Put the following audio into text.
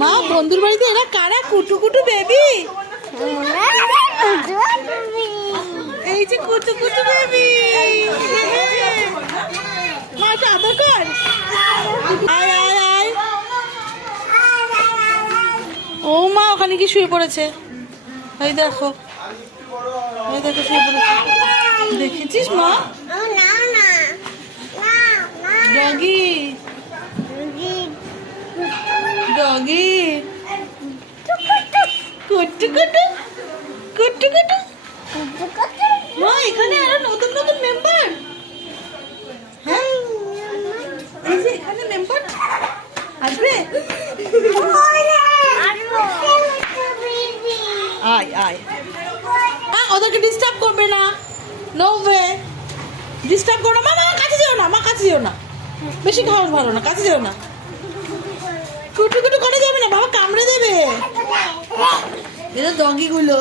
মা বন্ধুর বাড়িতে এরা কারা? কুটু কুটু বেবি। এই যে কুটু কুটু বেবি। মা এটা আদর কর। আয় আয় আয়। ও মা ওখানে কি শুয়ে পড়েছে? এই দেখো, এই দেখো শুয়ে পড়েছে। দেখেছিস মা? ডগি ডগি কুটু কুটু কুটু কুটু। মা এখানে আরো নতুন নতুন মেম্বার। হ্যাঁ এই যে এখানে মেম্বার আসবে। আয় আয়। হ্যাঁ ওদেরকে ডিস্টার্ব করবে না। নো ওয়ে, ডিস্টার্ব করো না। মা কাছে যেও না, মা কাছে যেও না, বেশি খাওয়া ভালো না, কাছে যেও না। কুটু কুটু করে যাবে না, বাবা কামড়ে দেবে। এটা ডগি গুলো।